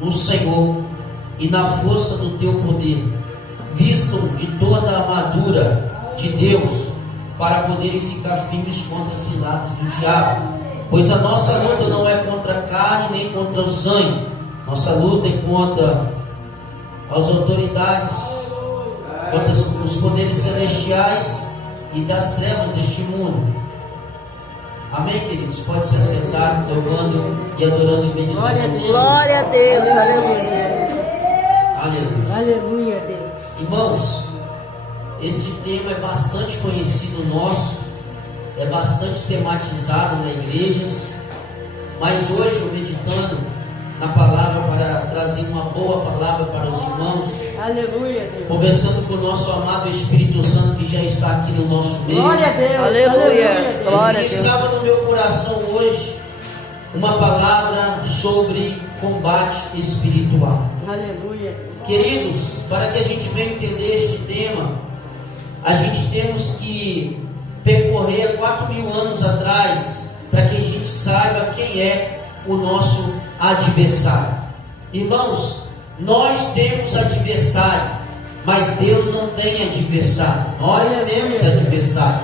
no Senhor e na força do teu poder. Vistam de toda a armadura de Deus, para poderem ficar firmes contra as ciladas do diabo. Pois a nossa luta não é contra a carne nem contra o sangue. Nossa luta é contra as autoridades, contra os poderes celestiais e das trevas deste mundo. Amém, queridos? Pode se assentar, louvando e adorando e bendizendo o Senhor. Glória a Deus, aleluia. Aleluia. Aleluia, Deus. Irmãos, este tema é bastante conhecido nosso, é bastante tematizado na igreja, mas hoje eu meditando na palavra para trazer uma boa palavra para os irmãos, Aleluia, Deus. conversando com o nosso amado Espírito Santo que já está aqui no nosso meio. Glória a Deus. Aleluia. Glória a E Deus. estava no meu coração hoje uma palavra sobre combate espiritual. Aleluia. Queridos, para que a gente venha entender este tema, a gente temos que percorrer 4.000 anos atrás, para que a gente saiba quem é o nosso adversário. Irmãos, nós temos adversário, mas Deus não tem adversário. Nós temos adversário.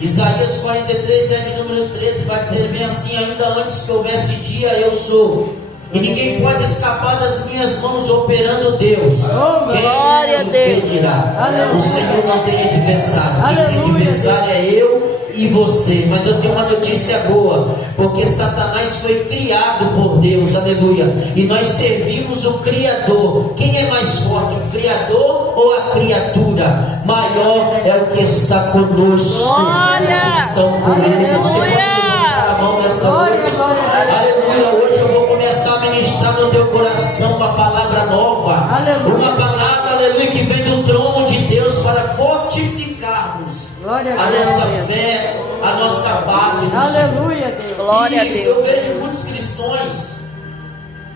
Isaías 43, de número 13, vai dizer bem assim: ainda antes que houvesse dia, eu sou, e ninguém pode escapar das minhas mãos, operando Deus. Glória a Deus. Aleluia. O Senhor não tem adversário. Quem tem adversário é eu e você. Mas eu tenho uma notícia boa, porque Satanás foi criado por Deus, aleluia, e nós servimos o Criador. Quem é mais forte, o Criador ou a criatura? Maior é o que está conosco. Glória. Estão com ele. Você pode levantar a mão nesta noite. Aleluia. Hoje eu vou começar a ministrar no teu coração uma palavra nova. Aleluia. Uma palavra, aleluia, que vem do trono de Deus para fortificarmos Glória a a Deus. nossa fé, a nossa base no Aleluia, Deus. Glória a E Deus. eu vejo muitos cristãos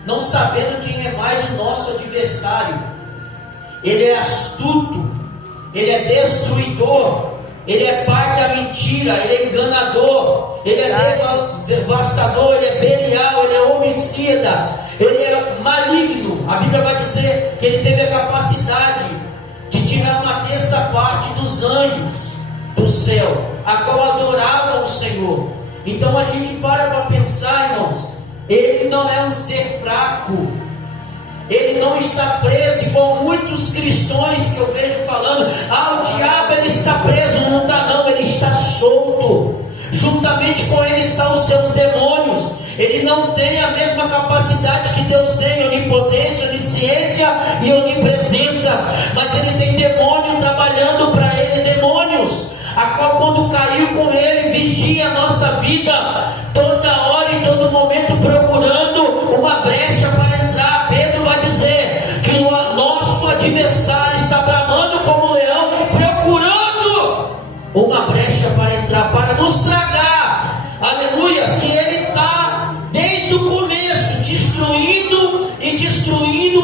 não sabendo quem é mais o nosso adversário. Ele é astuto, ele é destruidor, ele é pai da mentira, ele é enganador, ele é devastador, ele é belial, ele é homicida, ele é maligno. A Bíblia vai dizer que ele teve a capacidade de tirar uma terça parte dos anjos do céu, a qual adoravam o Senhor. Então a gente para pensar, irmãos, ele não é um ser fraco, ele não está preso, igual muitos cristãos que eu vejo falando: ah, o diabo ele está preso. Não está não, ele está solto. Juntamente com ele estão os seus demônios. Ele não tem a mesma capacidade que Deus tem, onipotência, onisciência e onipresença, mas ele tem demônio trabalhando para ele, demônios, a qual quando caiu com ele, vigia a nossa vida, toda hora e todo momento procurando uma brecha para entrar. Pedro vai dizer que o nosso adversário está bramando como um leão, procurando uma brecha para entrar, para nos tragar. Aleluia. Se ele está desde o começo destruindo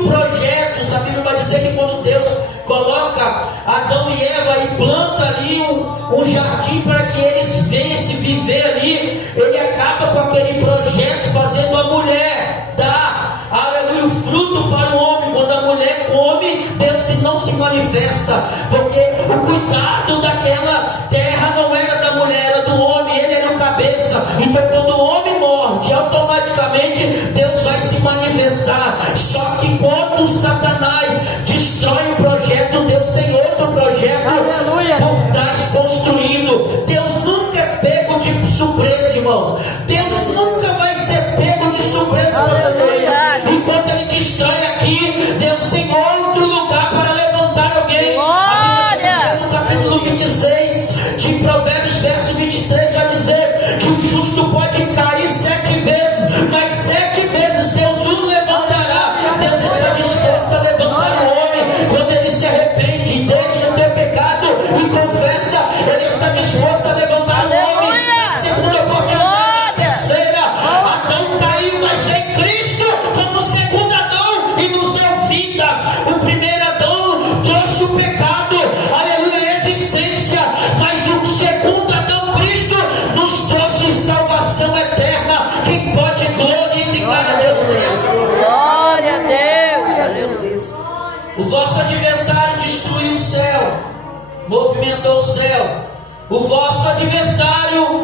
projetos, a Bíblia vai dizer que quando Deus coloca Adão e Eva e planta ali um jardim para que eles venham se viver ali, ele acaba com aquele projeto fazendo a mulher dar, aleluia, o fruto para o homem. Quando a mulher come, Deus não se manifesta, porque o cuidado daquela terra não era da mulher, era do homem, ele era o cabeça. Então quando o homem morre, automaticamente Deus vai se manifestar. Só que quando Satanás destrói o projeto, Deus tem outro projeto, aleluia, por trás construindo. Deus nunca é pego de surpresa, irmãos. Deus nunca vai ser pego de surpresa, aleluia. Enquanto ele destrói aqui, Deus tem outro lugar para levantar alguém. Glória. No capítulo 26 de Provérbios, verso 23, vai dizer que o justo pode cair 7 vezes, mas 7 vezes Deus o levantará. Deus está disposto a levantar o homem quando ele se arrepende, deixa o teu pecado e confessa. Ele está disposto a levantar o homem. Na segunda oportunidade, terceira, Adão caiu, mas em Cristo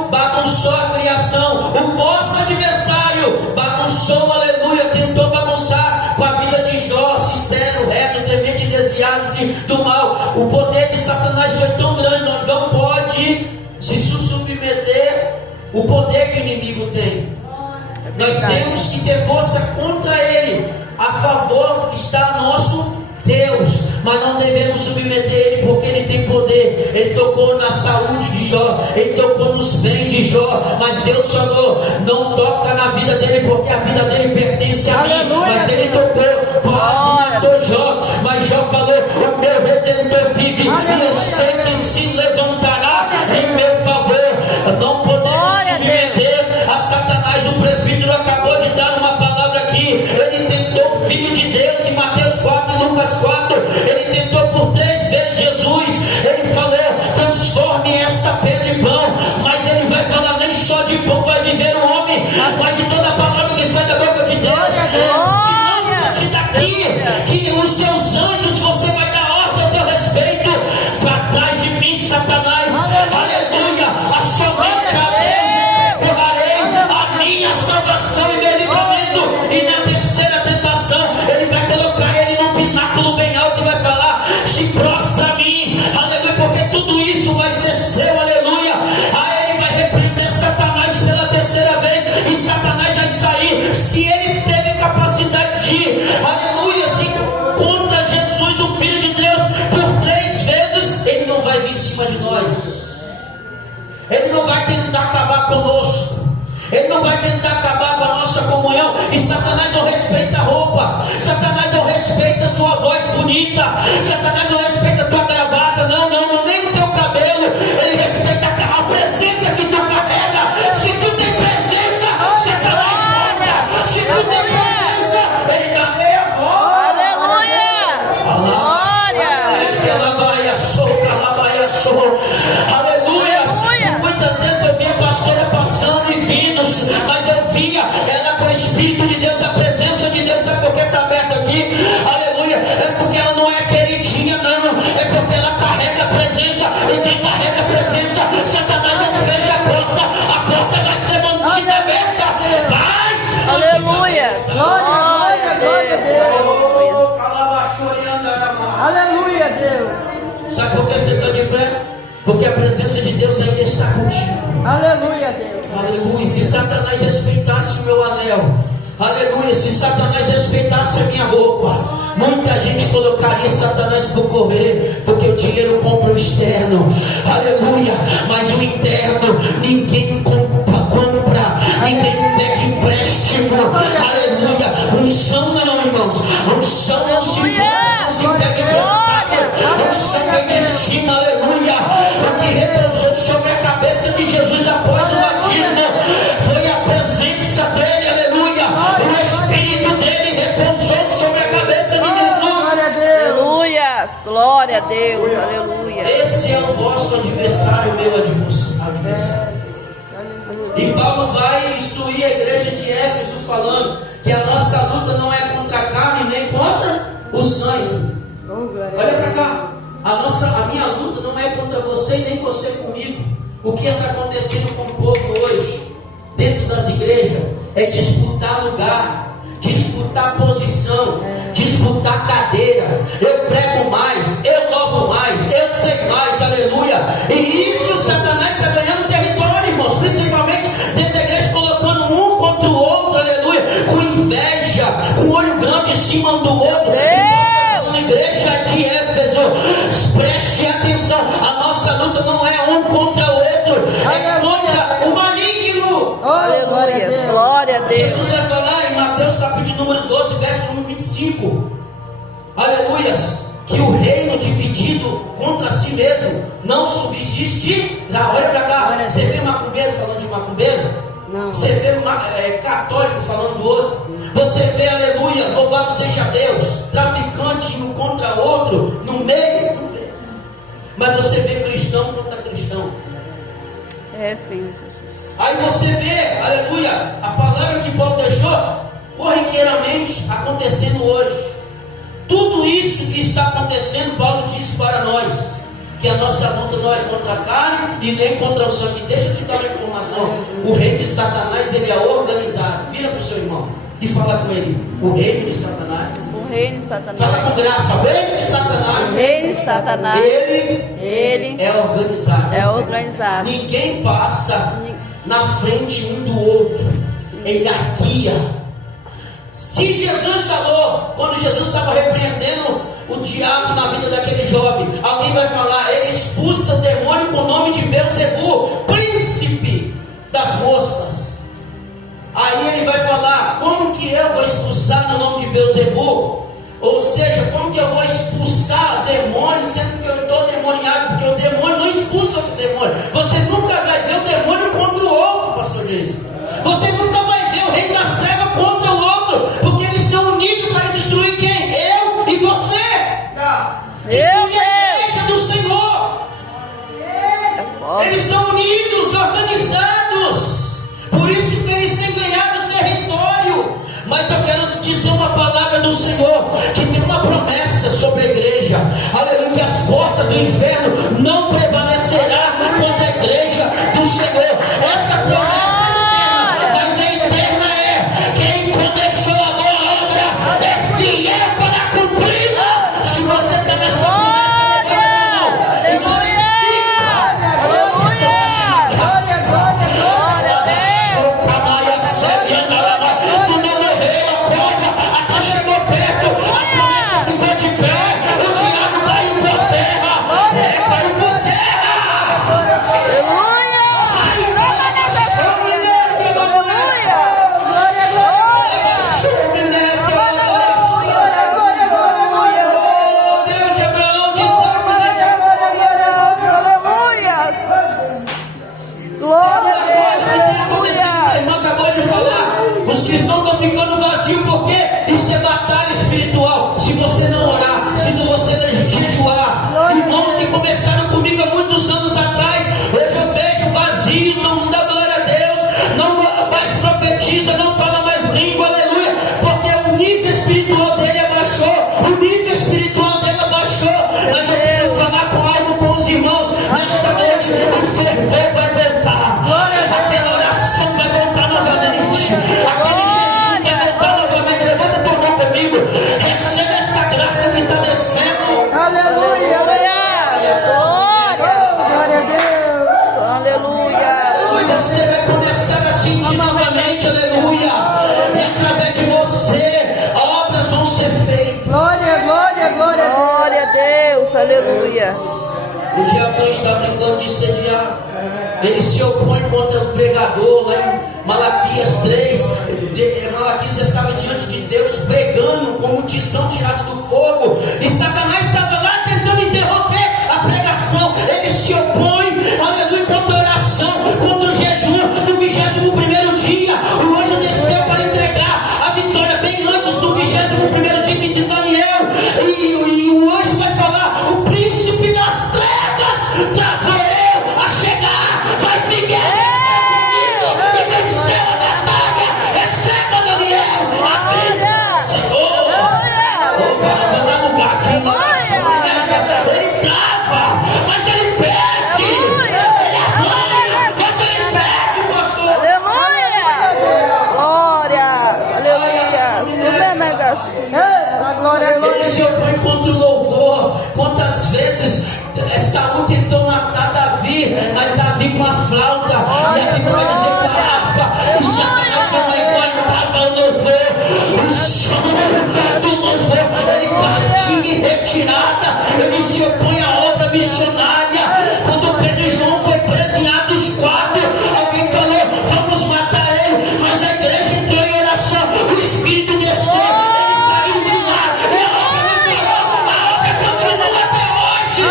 bagunçou a criação. O vosso adversário bagunçou, aleluia, tentou bagunçar com a vida de Jó, sincero, reto, temente, desviado-se do mal. O poder de Satanás foi tão grande, nós não pode se submeter o poder que o inimigo tem. Nós temos que ter força contra ele, a favor que está nosso Deus, mas não devemos submeter ele, porque ele tem poder. Ele tocou na saúde de Jó, ele tocou nos bens de Jó, mas Deus falou: não toca na vida dele, porque a vida dele pertence a mim. Mas ele tocou, quase matou Jó, mas Jó falou: o meu Redentor vive, e eu sei que se levantará em meu favor. Não podemos submeter a Satanás. O presbítero acabou de dar uma palavra aqui. Ele tentou o Filho de Deus em Mateus 4 e Lucas 4. Ele tentou por 3 vezes Jesus. Ele falou: transforme esta pedra em pão. Mas ele vai falar: nem só de pão vai viver o homem, mas de toda a palavra que sai da boca de Deus. Se lança-te daqui, que os seus anjos, você vai dar ordem a teu respeito. Para trás de mim, Satanás. Aleluia. A somente a Deus empurrarei a minha salvação e meu livramento. E na terceira tentação, ele vai colocar ele num pináculo bem alto e vai falar: se prostra a mim, aleluia, porque tudo isso vai ser seu, aleluia. Aí ele vai repreender Satanás pela terceira vez, e Satanás vai sair. Se ele teve capacidade de, aleluia, se contra Jesus, o Filho de Deus, por 3 vezes, ele não vai vir em cima de nós. Ele não vai tentar acabar conosco. Ele não vai tentar acabar com a nossa comunhão. E Satanás não respeita a roupa. Satanás não respeita a sua voz bonita. Satanás não respeita a tua gravata. Não, nem o teu cabelo. Ele respeita a presença que tu carrega. Se tu tem presença, Satanás volta. Se tu tem presença, ele dá meia volta. Aleluia! Glória! Aleluia! Muitas vezes eu via a pastora passando e vindo, mas eu via ela com o Espírito de Deus, a presença de Deus. Sabe por que está aberto aqui? Aleluia! É porque ela não é queridinha, não. É porque ela carrega a presença. E quem carrega a presença, Satanás não fecha a porta vai ser mantida aberta. Vai! Aleluia! Glória a Deus! Aleluia, Deus. Sabe por que você está de pé? Porque a presença de Deus ainda está contigo. Aleluia, Deus. Aleluia. Se Satanás respeitasse o meu anel, aleluia, se Satanás respeitasse a minha roupa, muita gente colocaria Satanás por correr, porque o dinheiro compra o externo, aleluia, mas o interno ninguém compra, ninguém pega empréstimo, aleluia. Unção não, irmãos, unção não se pega emprestado, unção vem de cima, aleluia. O que repousou sobre a cabeça de Jesus após o batismo foi a presença dele, aleluia. O Espírito dele repousou sobre a cabeça de Jesus. Glória a Deus. Aleluia! Glória a Deus! Aleluia! Esse é o vosso adversário, meu adversário. E Paulo vai instruir a igreja de Éfeso falando que a nossa luta não é contra a carne nem contra o sangue. Olha para cá. A minha luta não é contra você e nem você comigo. O que está acontecendo com o povo hoje, dentro das igrejas, é disputar lugar, disputar posição, disputar cadeira. Eu prego mais, eu louvo mais, eu sei mais, aleluia. E isso Satanás está ganhando território, irmãos, principalmente dentro da igreja, colocando um contra o outro, aleluia, com inveja, com o olho grande em cima um do outro. Igreja de Éfeso, preste atenção, a nossa luta não é um contra o outro, é contra o maligno. Aleluia! Glória a Deus! Jesus vai falar em Mateus capítulo número 12, verso número 25, aleluia, que o reino dividido contra si mesmo não subsistirá. Olha para cá, você vê macumbeiro falando de macumbeiro? Não. Você vê católico falando do outro? Você vê, aleluia, louvado seja Deus, traficante um contra outro no meio? Não vê. Mas você vê cristão contra cristão. É sim, Jesus. Aí você vê, aleluia, a palavra que Paulo deixou corriqueiramente acontecendo hoje. Tudo isso que está acontecendo, Paulo diz para nós, que a nossa luta não é contra a carne e nem contra o sangue. Deixa eu te dar uma informação. O reino de Satanás, ele é organizado. Vira para o seu irmão e fala com ele. O reino de Satanás. O reino de Satanás. Fala com graça. O reino de Satanás. O reino de Satanás. Ele é organizado. É organizado. Ninguém passa na frente um do outro. Ele guia. Se Jesus falou, quando Jesus estava repreendendo o diabo na vida daquele jovem, alguém vai falar, ele expulsa o demônio com o nome de Beelzebu, príncipe das moscas. Aí ele vai falar, como que eu vou expulsar no nome de Beelzebu? Ou seja, como que eu vou expulsar demônio, sendo que eu estou demoniado? Porque o demônio não expulsa o demônio. Você nunca vai ver o demônio contra o outro, pastor Geis. Você nunca vai ver o reino das trevas contra o outro, porque eles são unidos para destruir quem? Eu e você. Destruir a igreja do Senhor. Eles são unidos, organizados. Por isso que eles têm ganhado território. Mas eu quero dizer uma palavra do Senhor, que tem uma promessa sobre a igreja. Aleluia, que as portas do inferno não prevalecerá contra a igreja do Senhor. Essa promessa aleluia. O diabo está brincando de ser diabo. Ele se opõe contra o pregador. Lá em Malaquias 3, Malaquias estava diante de Deus pregando como tição tirado do fogo, e Satanás estava lá tentando interromper a pregação. Ele se opõe, aleluia, contra a oração, contra o jejum. No 21º dia, o anjo desceu para entregar a vitória bem antes do 21º dia que de Daniel. E o anjo vai falar: o príncipe das trevas travou a chegar, mas ninguém venceu comigo e venceu a batalha. Receba, Daniel, a bênção do Senhor. Vai dar lugar aqui. Ele trava, mas ele perde. Ele arranha, mas ele perde, pastor. Aleluia. Glórias, aleluia. Ele se opõe contra o louvor. Quantas vezes Saul tentou matar Davi, mas Davi com a flauta, e a Bíblia vai dizer com a harpa, e Satanás não aguentava o louvor, o som do louvor. Ele partia em retirada, ele se opõe à obra missionária. Quando o Pedro e João foi preso em Atos 4, alguém falou: vamos matar ele, mas a igreja entrou em oração, o Espírito desceu, ele saiu de lá, e a obra continua até hoje.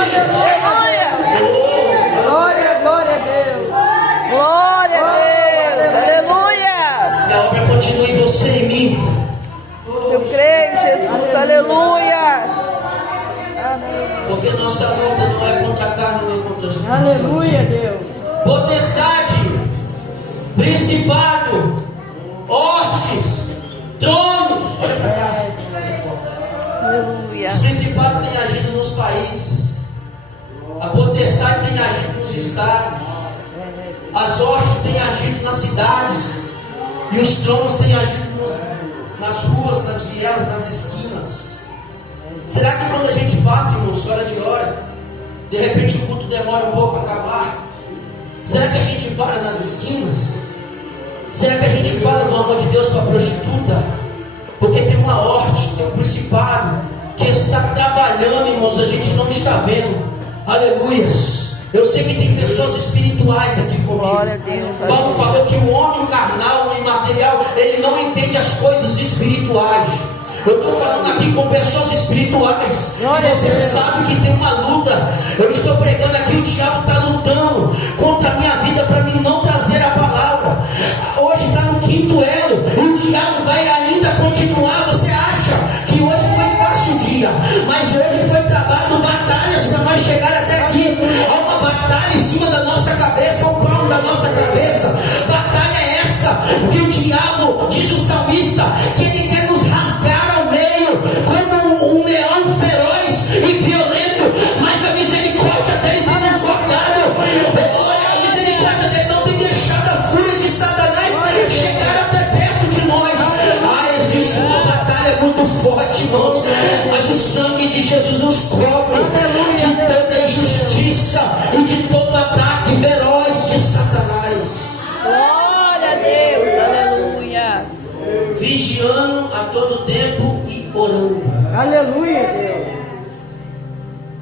Glória a Deus. Glória a Deus, aleluia. E a obra continua em você e em mim. Eu creio, Jesus, aleluia. Porque nossa luta não é contra a carne, não é contra as pessoas. Aleluia, Deus. Potestade, principado, hostes, tronos. Olha para cá. Aleluia. Os principados têm agido nos países. A as hostes têm agido nas cidades, e os tronos têm agido nas ruas, nas vielas, nas esquinas. Será que quando a gente passa, irmãos, hora de hora, de repente o culto demora um pouco a acabar? Será que a gente para nas esquinas? Será que a gente fala do amor de Deus para a prostituta? Porque tem uma horte, tem um principado que está trabalhando, irmãos, a gente não está vendo. Aleluias. Eu sei que tem pessoas espirituais aqui comigo. Glória a Deus. Paulo falou que o homem carnal e material, ele não entende as coisas espirituais. Eu estou falando aqui com pessoas espirituais. Você sabe que tem uma luta. Eu estou pregando aqui, o diabo está lutando contra a minha vida para mim não trazer a palavra. Hoje está no 5º elo. O diabo vai ainda continuar. Você acha que hoje foi fácil o dia, mas hoje foi travado batalhas para nós chegar até aqui. Há uma batalha em cima da nossa cabeça, o palmo da nossa cabeça. Batalha é essa que o diabo, diz o salmista, que ele quer nos rasgar ao meio como um leão feroz e violento, mas a misericórdia dele tem nos guardado. Olha, a misericórdia dele não tem deixado a fúria de Satanás chegar até perto de nós. Existe uma batalha muito forte, irmãos, mas o sangue de Jesus nos cobre de toda injustiça e de todo ataque feroz de Satanás. Glória a Deus. Aleluia. Vigiando a todo tempo e orando. Aleluia, Deus.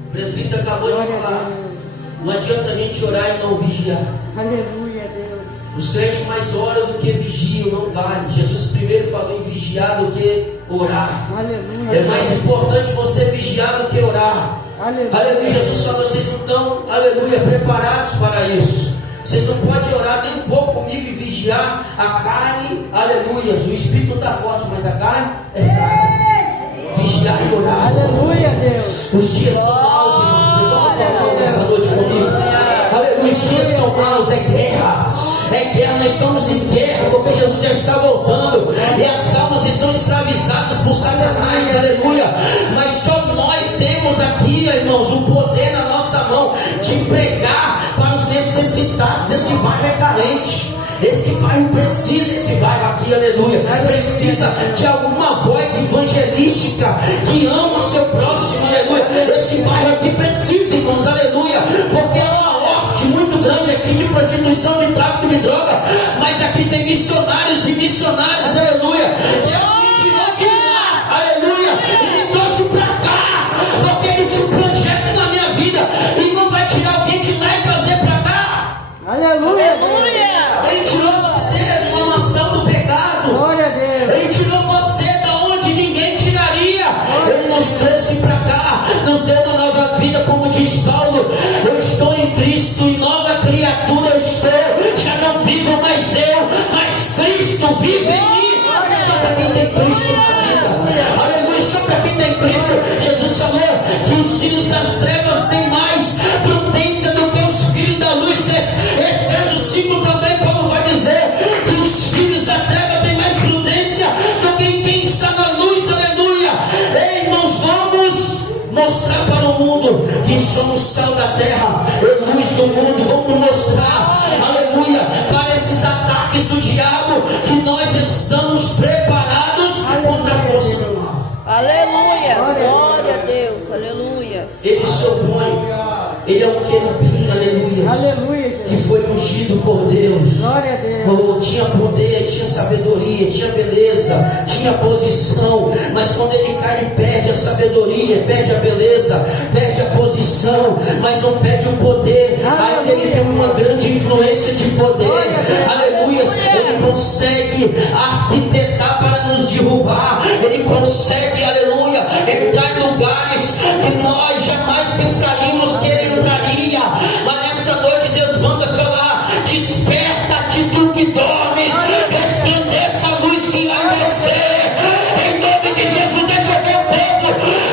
O presbítero acabou de falar. Não adianta a gente orar e não vigiar. Aleluia, Deus. Os crentes mais oram do que vigiam, não vale. Jesus primeiro falou em vigiar do que orar. Aleluia. É mais importante você vigiar do que orar. Aleluia. Aleluia. Jesus falou, vocês não estão, aleluia, preparados para isso. Vocês não podem orar nem um pouco comigo e vigiar a carne. Aleluia. O espírito está forte, mas a carne é fraca. Vigiar e orar. Aleluia, Deus. Os dias são maus, irmãos. Levanta a mão nessa noite comigo. Aleluia. Os dias são maus, é guerra. É guerra, nós estamos em guerra, porque Jesus já está voltando. E as almas estão escravizadas por Satanás. Aleluia. Mas só nós temos aqui, irmãos, o poder na nossa mão de pregar para os necessitados. Esse bairro é carente. Esse bairro precisa, esse bairro aqui, aleluia, precisa de alguma voz evangelística que ama o seu próximo, aleluia. Esse bairro aqui precisa, irmãos, aleluia, porque há uma horte muito grande aqui de prostituição, de tráfico de droga, mas aqui tem missionários e missionárias, aleluia. Deus me tirou de lá, aleluia, e me trouxe para cá, porque Ele tinha um projeto na minha vida e não vai tirar alguém de lá e trazer para cá. Aleluia, Deus. Ele tirou você de uma mansão do pecado. Glória a Deus. Ele tirou você da onde ninguém tiraria. Ele nos trouxe para cá, nos deu uma nova vida, como diz Paulo. Eu estou em Cristo e nova criatura estou. Já não vivo mais eu, mas Cristo vive em mim. Só para quem tem Cristo na vida. Aleluia, só para quem tem Cristo. Jesus falou que os filhos das trevas têm mais prudência do que os filhos da luz. Efésios 5 também, Paulo vai dizer que os filhos da treva têm mais prudência do que quem está na luz. Aleluia. Ei, irmãos, vamos mostrar para o mundo que somos sal da terra e luz do mundo. Vamos mostrar, aleluia, para esses ataques do diabo, que nós estamos preparados contra a força do mal. Aleluia. Glória a Deus. Aleluia. Ele se opõe. Ele é um querubim, aleluia, Aleluia, que Jesus. foi ungido por Deus. Glória a Deus. Oh, tinha poder, tinha sabedoria, tinha beleza, tinha posição, mas quando ele cai, ele perde a sabedoria, perde a beleza, perde a posição, mas não perde o poder. Ainda ele tem uma grande influência de poder, aleluia. Ele consegue arquitetar para nos derrubar, ele consegue, aleluia, entrar em lugares que nós jamais pensaríamos que ele entraria. Mas nesta noite Deus manda falar: desperta-te tu que dormes, resplandeça a luz que há em você. Em nome de Jesus, deixa eu ver o povo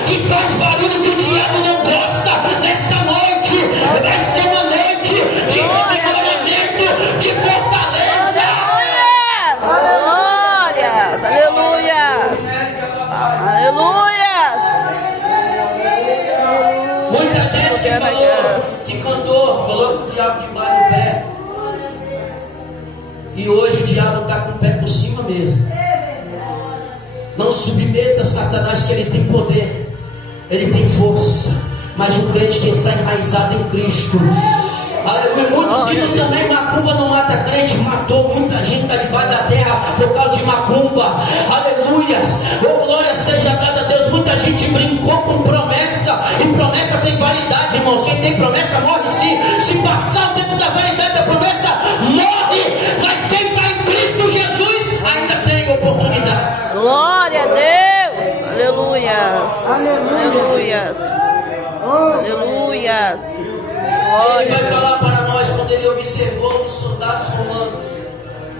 que faz barulho que o diabo não gosta. Nesta noite vai ser uma noite de revigoramento, de fortaleza. Glória. Aleluia. Aleluia. Muita gente que falou, que cantou, falou que o diabo debaixo do pé. E hoje o diabo está com o pé por cima mesmo. Não submeta a Satanás, que ele tem poder, ele tem força. Mas o crente que está enraizado em Cristo, aleluia. Muitos hinos também, macumba não mata crente, matou muita gente, está debaixo da terra por causa de macumba. Aleluia. Oh, glória seja dada a Deus. Muita gente brincou com promessa, e promessa tem validade, irmãos. Quem tem promessa morre sim. Se passar o tempo da validade da promessa, morre. Mas quem está em Cristo Jesus ainda tem oportunidade. Glória a Deus. Aleluias. Aleluias. Aleluias. Ele vai falar para nós quando ele observou os soldados romanos.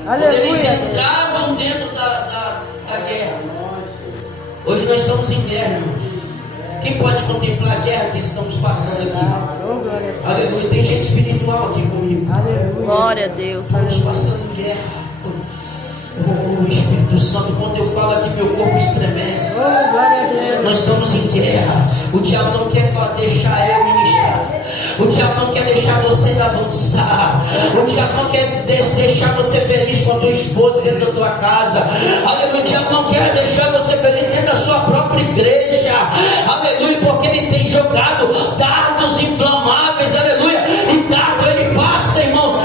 Quando eles entravam dentro da guerra. Hoje nós estamos em guerra, irmãos. Quem pode contemplar a guerra que estamos passando aqui? Aleluia. Tem gente espiritual aqui comigo. Glória a Deus. Estamos passando em guerra. Oh, Espírito Santo, quando eu falo aqui, meu corpo estremece. Nós estamos em guerra. O diabo não quer deixar eu ministrar. O diabo não quer deixar você avançar. O diabo não quer deixar você feliz com a tua esposa dentro da tua casa. Aleluia. O diabo não quer deixar você feliz dentro da sua própria igreja. Aleluia. Porque ele tem jogado dardos inflamáveis. Aleluia. E dardo ele passa, irmãos.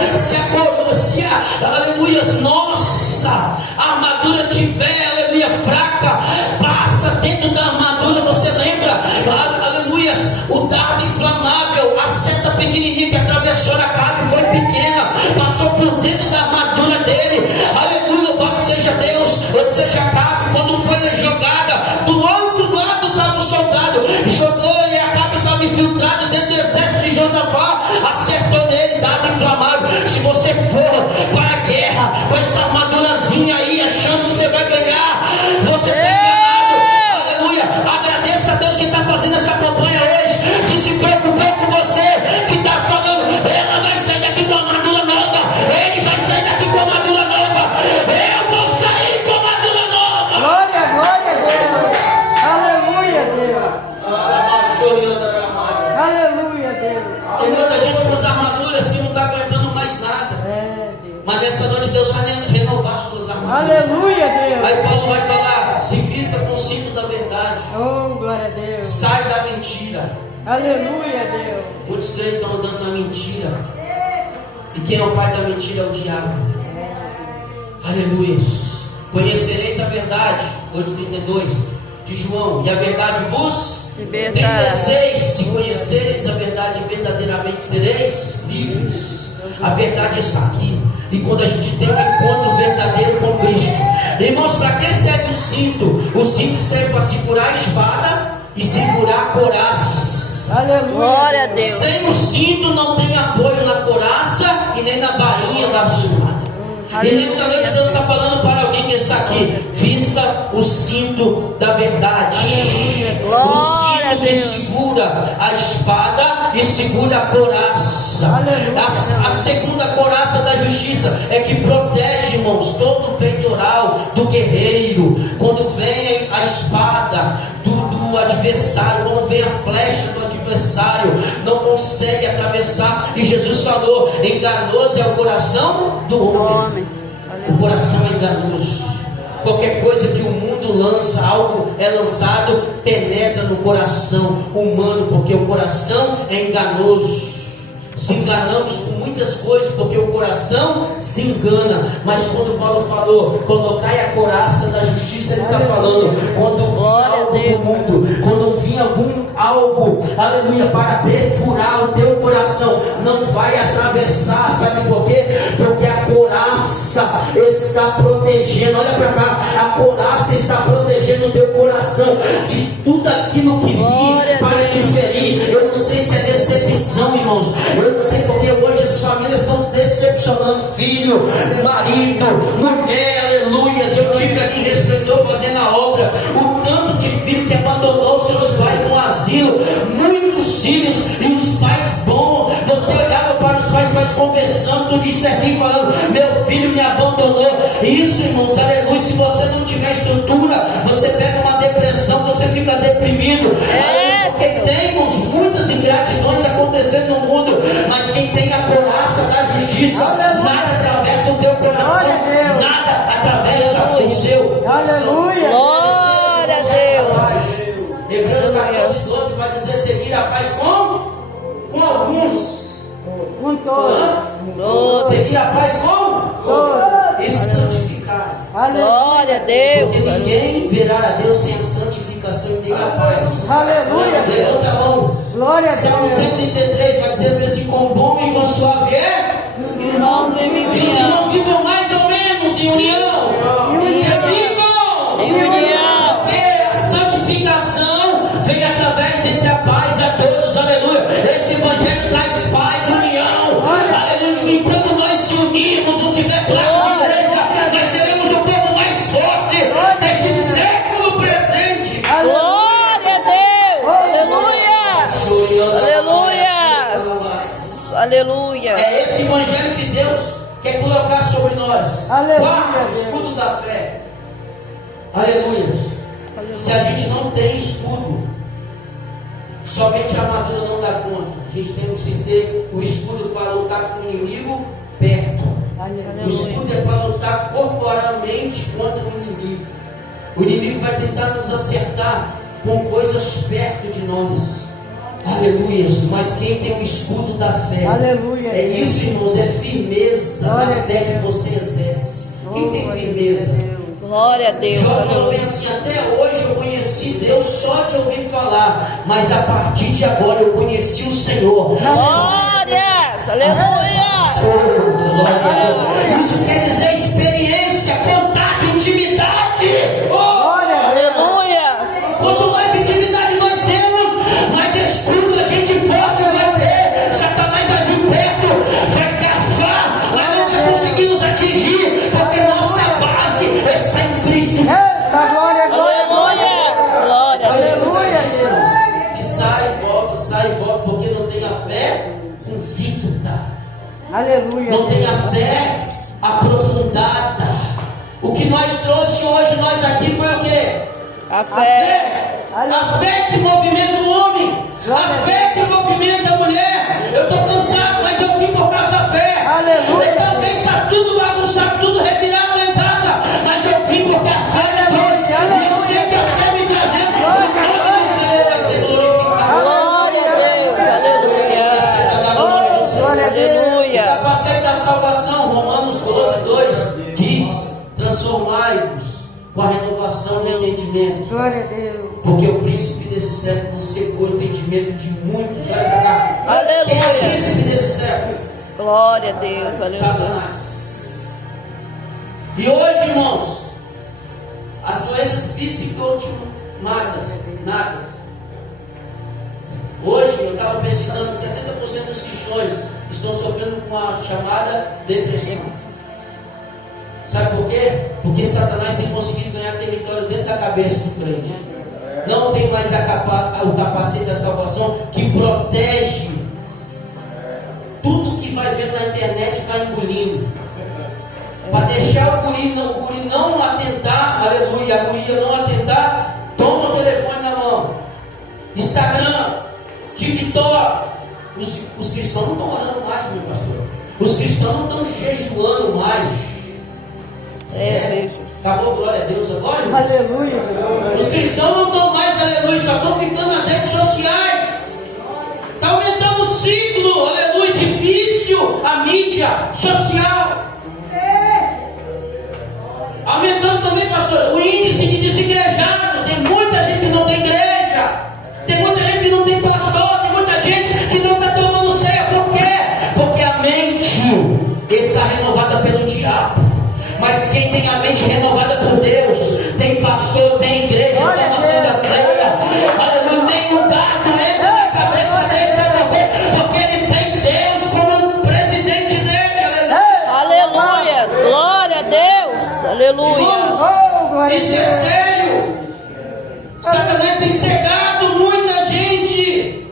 Aleluia. Nossa armadura tiver, aleluia, fraca, passa dentro da armadura. Você lembra? Aleluia. O dardo inflamável, a seta pequenininha que atravessou na carne foi pequena, passou por dentro da armadura dele. Aleluia, louvado seja Deus. Ou seja, a carne, quando foi jogada, do outro lado estava o soldado, jogou e a carne estava infiltrada dentro do exército de Josafá, acertou nele, dardo inflamável. Se você for para a guerra com essa armadurazinha aí, achando que você vai ganhar, você está enganado. Aleluia. Agradeça a Deus que está fazendo essa campanha hoje, que se preocupou com você, que está falando, ela vai sair daqui com armadura nova, ele vai sair daqui com armadura nova, eu vou sair com armadura nova. Glória, glória a Deus. Aleluia, Deus. Aleluia, Deus. Tem muita gente com as armaduras que não está aguentando mais nada. Mas nessa noite Deus vai renovar suas armaduras. Aleluia, Deus. Aí Paulo vai falar: se vista com o cinto da verdade. Oh, glória a Deus. Sai da mentira. Aleluia, Deus. Muitos crentes estão andando na mentira. E quem é o pai da mentira é o diabo. Aleluia. Conhecereis a verdade. Hoje 32 de João. E a verdade vos libertará. 36. Se conhecereis a verdade, verdadeiramente sereis livres. A verdade está aqui. E quando a gente tem um encontro verdadeiro com Cristo, irmãos, para que serve o cinto? O cinto serve para segurar a espada e segurar a couraça. Aleluia. Glória a Deus. Sem o cinto não tem apoio na couraça e nem na bainha da espada. E nessa noite Deus está falando para alguém que está aqui: vista o cinto da verdade. Glória a O cinto que Deus. segura a espada e segura a couraça. A segunda couraça da justiça é que protege, irmãos, todo o peitoral do guerreiro. Quando vem a espada do adversário, quando vem a flecha do adversário, não consegue atravessar. E Jesus falou: enganoso é o coração do homem. O coração é enganoso. Qualquer coisa que o mundo lança, algo é lançado, penetra no coração humano, porque o coração é enganoso. Se enganamos com muitas coisas, porque o coração se engana. Mas quando Paulo falou, colocai a couraça da justiça, ele está falando, quando vir algo do mundo, quando vir algo, aleluia, para perfurar o teu coração, não vai atravessar. Sabe por quê? Porque a couraça está protegendo. Olha para cá, a couraça está protegendo o teu coração de tudo aquilo que vir para te ferir. Eu não sei se é decepção, irmãos. Eu não sei, porque hoje as famílias estão decepcionando filho, marido, mulher, aleluia. Eu tive ali em Resplendor fazendo a obra, o tanto de filho que abandonou seus pais no asilo, muitos filhos, e os pais bons, você olhava para os pais conversando, tudo certinho, falando: meu filho me abandonou. Isso, irmãos, aleluia. Se você não tiver estrutura, você pega uma depressão, você fica deprimido. Porque temos muitas ingratidões acontecendo no mundo, mas quem tem a couraça da justiça, nada atravessa o teu coração. o seu coração. Aleluia. Glória a Deus. Hebreus 14:12 vai dizer: seguir a paz com alguns. Com todos. Glória. Seguir a paz com Todos. e santificar. Glória a Deus. Porque ninguém verá a Deus sem a santificação e nem a paz. Aleluia. Levanta a mão. Glória a Salmo Deus. 133 vai dizer para esse: com bom e com suave é. Irmão, vem em Que os irmãos união. vivam mais ou menos em união. Que vivam Em união. porque a santificação vem através entre a paz a todos. Aleluia. Esse evangelho traz paz, união. Aleluia. Enquanto nós se unirmos, não tiver placa de igreja, nós seremos o povo mais forte deste século presente. Glória a Deus. Aleluia. Aleluia. Aleluia. É esse evangelho que Deus quer colocar sobre nós. Aleluia. Quarto, o escudo da fé. Aleluia. Se a gente não tem escudo, somente a armadura não dá conta. A gente tem que ter o escudo para lutar com o inimigo perto. O escudo é para lutar corporalmente contra o inimigo. O inimigo vai tentar nos acertar com coisas perto de nós. Aleluia. Mas quem tem o escudo da fé, Aleluia. é isso, irmãos, é firmeza na fé que você exerce. Quem tem firmeza? Glória a Deus. Jó falou Aleluia. bem assim: até hoje eu conheci Deus só de ouvir falar, mas a partir de agora eu conheci o Senhor. Glórias. Aleluia. Isso quer dizer experiência, contato, intimidade. Glória a Deus. Aleluia. Quanto mais intimidade nós temos, mais escudo a gente forte vai ter. Satanás vai vir perto, vai cavar, mas não vai conseguir nos atingir, porque nossa base está em Cristo. Eita, glória, glória, glória. Aleluia. Glória a Deus. Aleluia, Deus. E sai e volta, porque não tem a fé convicta. Aleluia. Não tem a fé aprofundada. O que nós trouxe hoje, nós aqui, foi o quê? A A fé. fé. A fé que movimenta o homem. A fé que movimenta a mulher. Eu estou cansado, mas eu vim por causa da fé. Aleluia. E talvez está tudo bagunçado, tudo revirado lá em casa, mas eu vim porque a fé me trouxe. E eu sei que a fé me trazendo. O nome do Senhor vai ser glorificado. Glória a Deus. Aleluia. Glória a Deus. Aleluia. Capacete da salvação, Romanos 12:2 diz: transformai-vos com a renovação do entendimento, Glória a Deus. porque o príncipe desse século secou o entendimento de muitos. Olha para cá. Aleluia. Quem é o príncipe desse século? Glória a Deus. Aleluia. Satanás. E hoje, irmãos, as doenças psicóticas natas. Hoje eu estava pesquisando, 70% dos cristãos estão sofrendo com a chamada depressão. Sabe por quê? Porque Satanás tem conseguido ganhar território dentro da cabeça do crente. Não tem mais o capacete da salvação que protege. Tudo que vai vendo na internet vai engolindo. Para deixar o guri não atentar, aleluia, a guria não atentar, toma o telefone na mão. Instagram, TikTok. Os cristãos não estão orando mais, meu pastor. Os cristãos não estão jejuando mais. Jesus. Acabou, glória a Deus agora, irmão? Aleluia. Os cristãos não estão mais, aleluia, só estão ficando nas redes sociais. Está aumentando o ciclo, aleluia, de vício, a mídia social. Aumentando também, pastor, o índice de desigrejado. Tem muita gente que não tem igreja. Tem muita gente que não tem pastor. Tem muita gente que não está tomando ceia. Por quê? Porque a mente está renovada pelo diabo. Mas quem tem a mente renovada por Deus, tem pastor, tem igreja, tem uma santa ceia. Aleluia, nem um gato entra na cabeça dele, sabe por quê? Porque ele tem Deus como presidente dele. Aleluia. Aleluia. Glória a Deus. Aleluia. Oh, glória a Isso é Deus. sério. Satanás tem cegado muita gente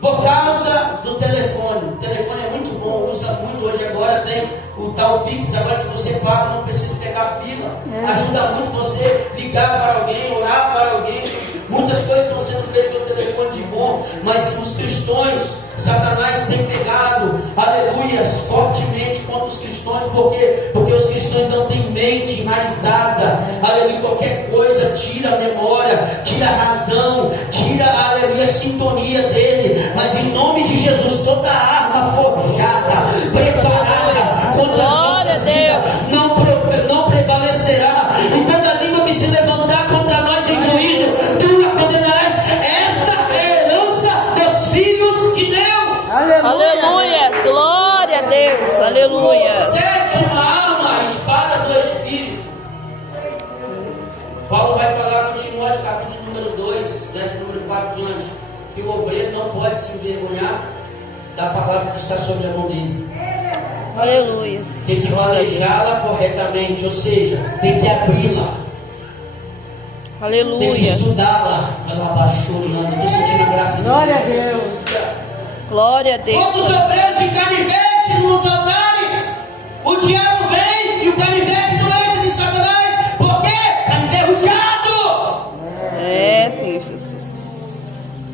por causa do telefone. O telefone é muito bom, usa muito hoje. Agora tem o tal Pix, agora que você paga, não precisa pegar fila. Ajuda muito você ligar para alguém, orar para alguém. Muitas coisas estão sendo feitas pelo telefone de bom, mas os cristãos, Satanás tem pegado, aleluia, fortemente contra os cristãos. Por quê? Porque os cristãos não têm mente enraizada, aleluia, qualquer coisa tira a memória, tira a razão, tira, aleluia, a sintonia dele. Mas em nome de Jesus, toda arma forjada, preparada contra as nossas vidas não prevalecerá. E toda língua que se levantar contra nós em juízo, tu a condenarás. Essa é a herança dos filhos de Deus. Aleluia. Glória a Deus. Aleluia. Sétima arma, a espada do Espírito. Paulo vai falar com Timóteo, capítulo número 2, verso número 4 diante, que o obreiro não pode se envergonhar da palavra que está sobre a mão dele. Aleluia. Tem que manejá-la corretamente, ou seja, tem que abri-la. Aleluia. Tem que estudá-la. Ela baixou, Leandro. Estou sentindo a graça de Deus. Glória a Deus. Glória a Deus. Quando os obreiros de canivete nos altares, o diabo vem e o canivete não entra em Satanás. Por quê? Está enferrujado. É, Senhor Jesus.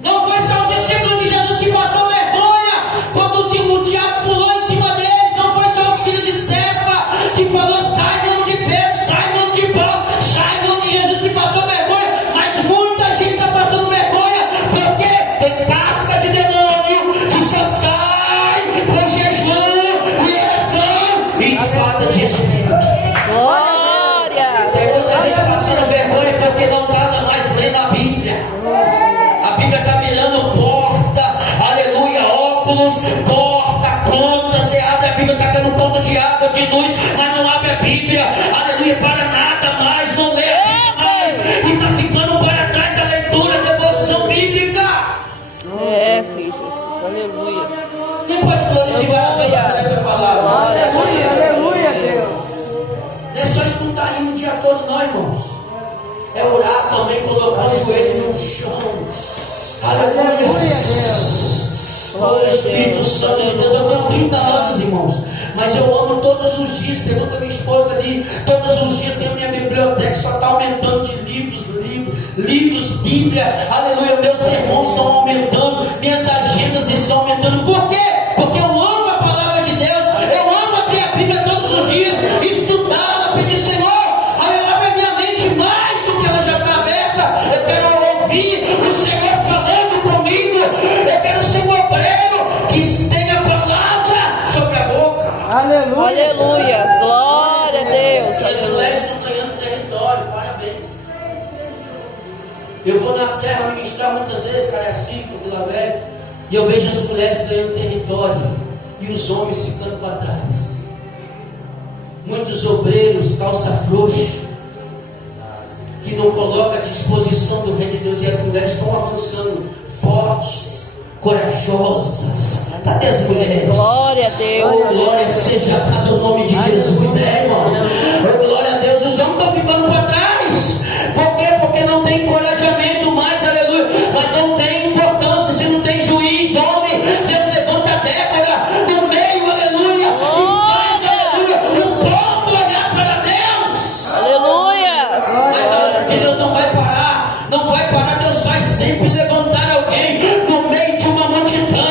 Não foi só os discípulos de Jesus que passou vergonha quando o diabo pulou em cima deles. Não foi só os filhos de Cefa que falou: sai em nome de Pedro, sai em nome de Paulo, sai em nome de Jesus, que passou vergonha. Mas muita gente está passando vergonha porque tem casca de demônio que só sai por jejum e oração e espada de Espírito. Glória. Tem muita gente passando vergonha porque não está mais lendo a Bíblia. A Bíblia está virando porta, aleluia, óculos, porta, conta. Você abre a Bíblia, está tendo conta de água, de luz, mas não abre a Bíblia, aleluia, para nada mais, não lê a Bíblia mais, e está ficando para trás a leitura, a devoção bíblica. É, Senhor Jesus. Aleluia. Quem pode glorificar a Deus por essa palavra? Aleluia, aleluia, Deus. Não é só escutar aí o dia todo, não, irmãos. É orar também, colocar o joelho no chão. Aleluia, Aleluia. Deus. Oh, Espírito Santo de Deus, eu tenho 30 anos, irmãos, mas eu amo todos os dias. Pergunta a minha esposa ali, todos os dias tem a minha biblioteca, só está aumentando de livros, Bíblia, aleluia. Meus sermões estão aumentando, minhas agendas estão aumentando. Por quê? Porque eu amo a palavra de Deus, eu amo abrir a Bíblia todos os dias, estudá-la, pedir: Senhor, abre a minha mente mais do que ela já está aberta. Eu quero ouvir o Senhor falando comigo. Eu quero ser um obreiro que tenha a palavra sobre a boca. Aleluia. Aleluia. Glória a Deus. E as mulheres estão ganhando território, parabéns. Eu vou na serra ministrar muitas vezes, Cariacica, Vila Velha, e eu vejo as mulheres ganhando território e os homens ficando para trás. Muitos obreiros, calça frouxa, que não colocam à disposição do reino de Deus, e as mulheres estão avançando, fortes, corajosas. Cadê as mulheres? Glória a Deus. Oh, glória seja dado o nome de Jesus, irmãos. Oh, glória a Deus. Os homens estão ficando para trás. Por quê? Porque não tem encorajamento mais, aleluia. Mas não tem importância se não tem juiz, homem. Deus levanta a Débora no meio, aleluia. E faz, aleluia, o povo olhar para Deus. Aleluia. Mas a obra de Deus não vai parar. Não vai parar. Deus vai sempre levantar alguém no meio de uma multidão.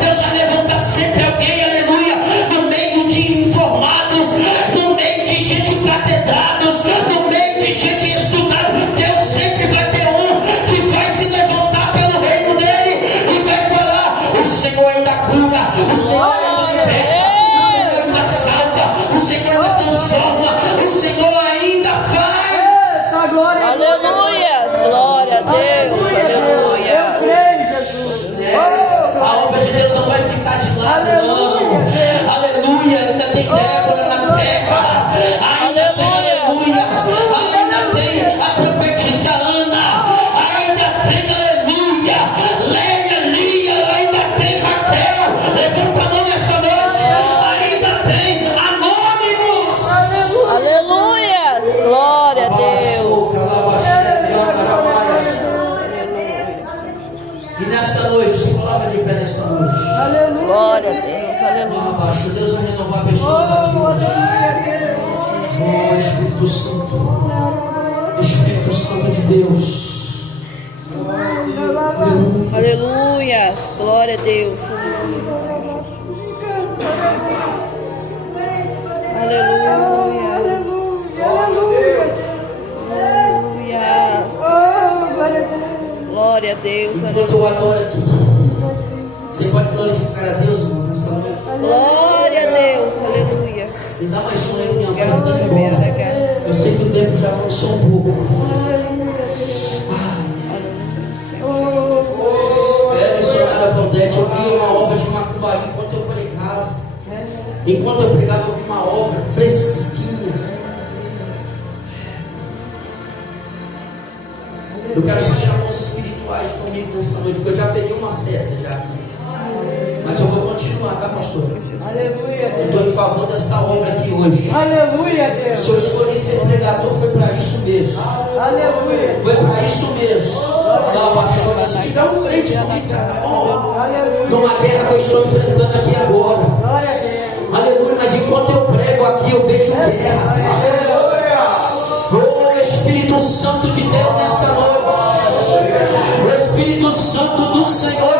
Deus vai levantar sempre alguém, aleluia, no meio de informados, no meio de gente catedrados, no meio de gente estudada. Deus sempre vai ter um que vai se levantar pelo reino dele e vai falar: o Senhor ainda cura, o Senhor ainda liberta, o Senhor ainda salva, o Senhor ainda transforma, o Senhor ainda faz. Eita, glória a Deus. Aleluia. Glória a Deus. Aleluia. Eu creio, Jesus. A obra de Deus não vai ficar de lado, Aleluia. não. Aleluia. Ainda tem Débora na terra. Ainda tem, aleluia. Ainda tem a profetisa Ana. Ainda tem, aleluia, Lélia, Lia. Ainda tem Raquel. Levanta a mão nessa noite. Ainda tem anônimos. Aleluia. Glória a Deus. E nesta noite, se coloca de pé nesta noite. Aleluia. Glória a Deus. Aleluia. Abaixo, Deus vai renovar pessoas aqui hoje. Oh, Espírito Santo. Espírito Santo de Deus. Aleluia. Glória a Deus. Aleluia, Senhor Jesus. Aleluia. Glória a Deus, Enquanto eu adoro aqui, você pode glorificar a Deus, irmão, nessa noite. glória a Deus, aleluia. Me dá mais um aí, minha mãe, tá embora. Graças. Eu sei que o tempo já avançou um pouco. Missionária Valdete, eu vi uma obra de Macumbaí enquanto eu pregava. Enquanto eu pregava, eu vi uma obra fresquinha. Eu quero só chamar os espirituais comigo nessa noite, porque eu já peguei uma seta já aqui. Mas eu vou continuar, tá, pastor? Aleluia, Eu estou em favor desta obra aqui hoje. aleluia, Deus. Se eu escolhi ser pregador, foi para isso mesmo. Aleluia, Foi para isso mesmo. Não, pastor, se tiver um frente comigo, tá bom? aleluia. Numa guerra que eu estou enfrentando aqui agora. Glória a Deus. Aleluia, mas enquanto eu prego aqui, eu vejo guerras. Oh, Espírito Santo de Deus nesta noite. O Espírito Santo do Senhor